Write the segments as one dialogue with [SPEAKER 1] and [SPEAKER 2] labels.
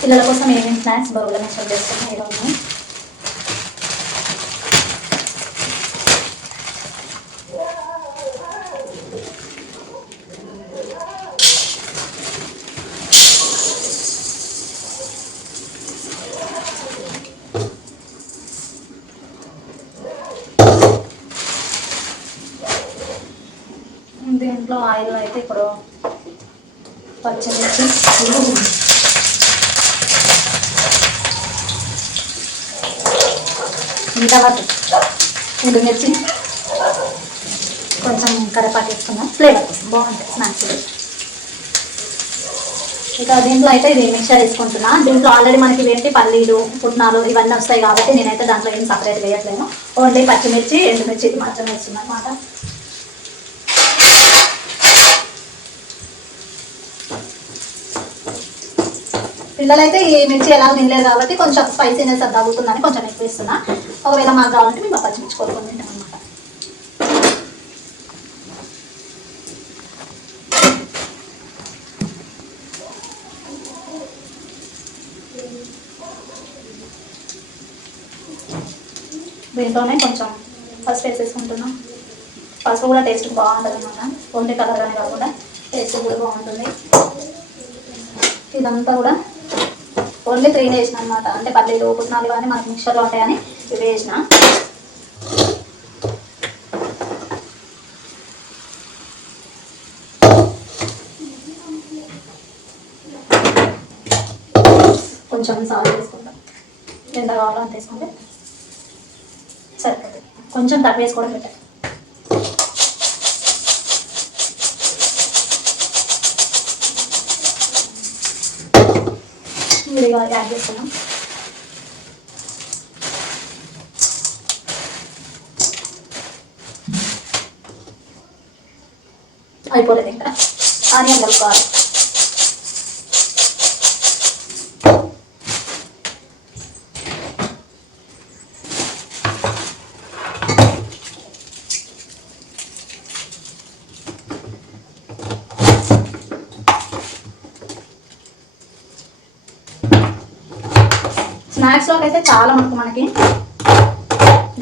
[SPEAKER 1] పిల్లల కోసం ఏమేమి స్నాక్స్ బరువులు మెన్షన్ చేస్తున్నాయి ఈరోజు దీంట్లో ఆయిల్ అయితే ఇప్పుడు పచ్చిమిర్చి ఇంకా ఎండుమిర్చి కొంచెం కరివేపాకు వేసుకున్నాం ఫ్లేవర్ కోసం. బాగుంటుంది స్నాక్స్ ఇక దీంట్లో అయితే ఇది మిక్చర్ వేసుకుంటున్నా. దీంట్లో ఆల్రెడీ మనకి ఏంటి? పల్లీలు పుట్నాలు ఇవన్నీ వస్తాయి కాబట్టి నేనైతే దాంట్లో ఏం సపరేట్ వేయట్లేను ఓన్లీ పచ్చిమిర్చి ఎండుమిర్చి ఇది మాత్రం వేస్తున్నాను అనమాట పిల్లలైతే ఈ మిర్చి ఎలా తినలేదు కాబట్టి కొంచెం స్పైసీనెస్ అది తగ్గుతుందని కొంచెం ఎక్కువ ఇస్తున్నా ఒకవేళ మాకు కావాలంటే మేము పచ్చిమిర్చి కొనుక్కొని తింటాం అనమాట దీంట్లోనే కొంచెం ఫస్ట్ వేసేసుకుంటున్నాం. పసుపు కూడా టేస్ట్ బాగుంటుంది అనమాట ఒంటి కలర్ కానీ కాకుండా టేస్ట్ కూడా బాగుంటుంది. ఇదంతా కూడా ఓన్లీ త్రీ వేసిన అనమాట అంటే పల్లీలు పుట్నాలు ఇవన్నీ మనకి మిక్సర్లో ఉంటాయని ఇవి వేసిన. కొంచెం సాల్ట్ వేసుకుంటాం ఎంత కావాలో అంత వేసుకుంటే సరిపోతుంది. కొంచెం తప్ప వేసుకోవడం బెటర్ విడిగా యాడ్ చేస్తున్నాం అయిపోలేదు ఇంకా ఆనియన్ స్నాక్స్లోకి అయితే చాలా మనకు మనకి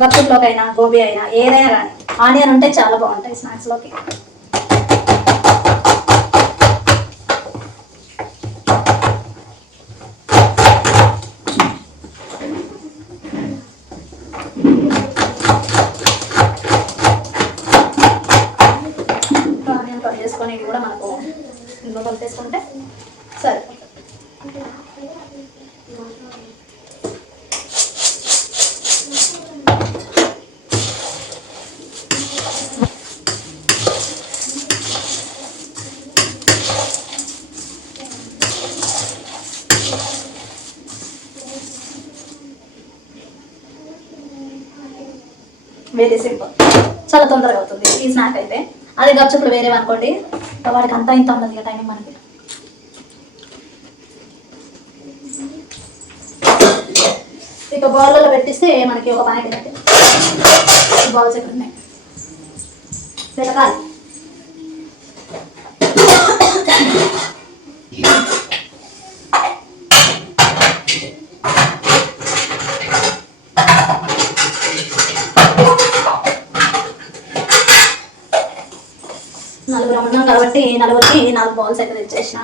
[SPEAKER 1] గప్పుల్లోకి అయినా గోబీ అయినా ఏదైనా కానీ ఆనియన్ ఉంటే చాలా బాగుంటాయి స్నాక్స్లోకి ఆనియన్ చేసుకొని ఇవి కూడా మనకు ఇందులో కలిపేసుకుంటే సరిపోతుంది. Very simple. చాలా తొందరగా అవుతుంది. ఈ స్నాక్ అయితే. అది గచ్చుప్పుడు వేరే అనుకోండి. వాడికి అంతా ఇంత ఉండదు కదా టైం మనకి. ఇక బౌల్లో పెట్టిస్తే మనకి ఒక పని అయిపోయింది బౌల్స్ ఎక్కడ ఉన్నాయి వెతకాలి నలుగురు ఉన్నాం కాబట్టి నలుగురికి నాలుగు బౌల్స్ అయితే తెచ్చేసిన.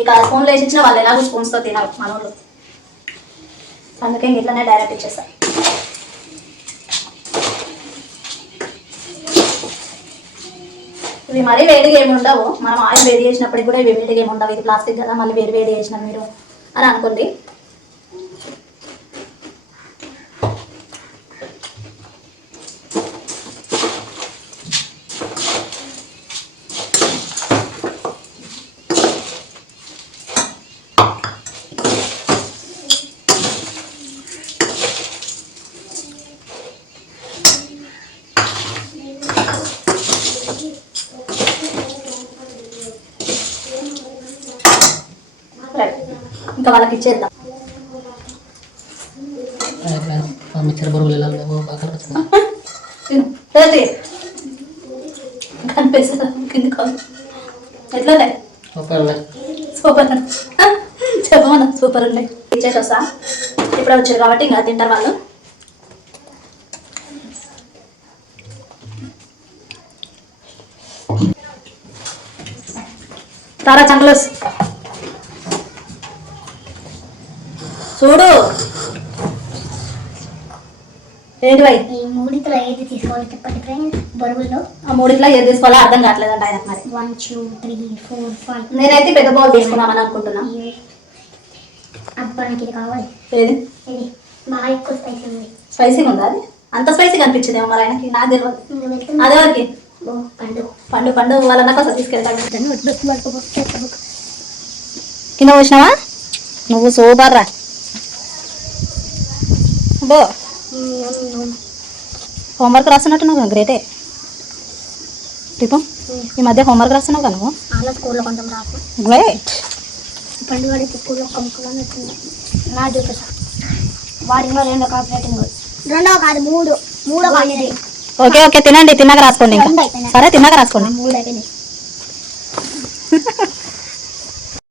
[SPEAKER 1] ఇక స్పూన్లు వేసి ఇచ్చిన వాళ్ళు ఎలాగో స్పూన్స్తో తినరు మనోళ్ళు. అందుకే ఇంక ఇట్లనే డైరెక్ట్ ఇచ్చేస్తా ఇవి మరీ వేడిగా ఏమి ఉండవు. మనం ఆయిల్ వేడి చేసినప్పటికి కూడా ఇవి వేడిగా ఏమి ఉండవు. ఇది ప్లాస్టిక్ కదా మళ్ళీ వేడి వేడి చేసిన మీరు అని అనుకోండి. ఇంకా వాళ్ళకి ఇచ్చేద్దాం
[SPEAKER 2] మిక్చర్ బరువులు ఎలా ఉన్నాయో బాగా కనిపిస్తుంది
[SPEAKER 1] కనిపిస్తుంది కాదు ఎట్లా
[SPEAKER 2] సూపర్
[SPEAKER 1] సూపర్ చెప్పమని సూపర్ ఇచ్చేసి వస్తా ఇప్పుడే వచ్చారు కాబట్టి ఇంకా తింటారు వాళ్ళు తారా చంగలోస్ చూడు. ఏంటి వై
[SPEAKER 3] ఈ మూడిట్లో ఏది తీసుకోవాలి చెప్పండి ఫ్రెండ్ బరువుల్లో?
[SPEAKER 1] ఆ మూడిట్లో ఏది తీసుకోవాలో అర్థం కావట్లేదంట మరి.
[SPEAKER 3] One two three four five
[SPEAKER 1] నేనైతే పెద్ద బౌల్ తీసుకున్నామని అనుకుంటున్నా.
[SPEAKER 3] అబ్బా నాకు ఇది కావాలి.
[SPEAKER 1] ఏది?
[SPEAKER 3] ఇది బాగా ఎక్కువ స్పైసీ ఉంది.
[SPEAKER 1] స్పైసీగా ఉందా అది? అంత స్పైసీగా అనిపించిందేమో మరి ఆయనకి తెలియదు అదే వరకు
[SPEAKER 3] ఓ పండు.
[SPEAKER 1] పండు పండు వాళ్ళ
[SPEAKER 3] పడుకోబోతుంది
[SPEAKER 1] కింద పోసినావా నువ్వు సూపర్ రా. బో. హోంవర్క్ రాస్తున్నట్టున్నావు గ్రేటే టిపు ఈ మధ్య హోంవర్క్ రాస్తున్నావు కదా నువ్వు?
[SPEAKER 3] అలా స్కూల్లో కొంచెం రాకు.
[SPEAKER 1] గ్రేట్
[SPEAKER 3] పండు వాడి స్కూల్లో ఒక ముక్కలు వచ్చింది. నా చూపిస్తా వాడిలో రెండో కాఫీ రేటింగ్. రెండో కాదు మూడు.
[SPEAKER 1] ఓకే ఓకే తినండి తిన్నాక రాసుకోండి ఇంకా.
[SPEAKER 3] అయిపోయినాయి.
[SPEAKER 1] సరే తిన్నాక రాసుకోండి.
[SPEAKER 3] మూడు అయిపోయింది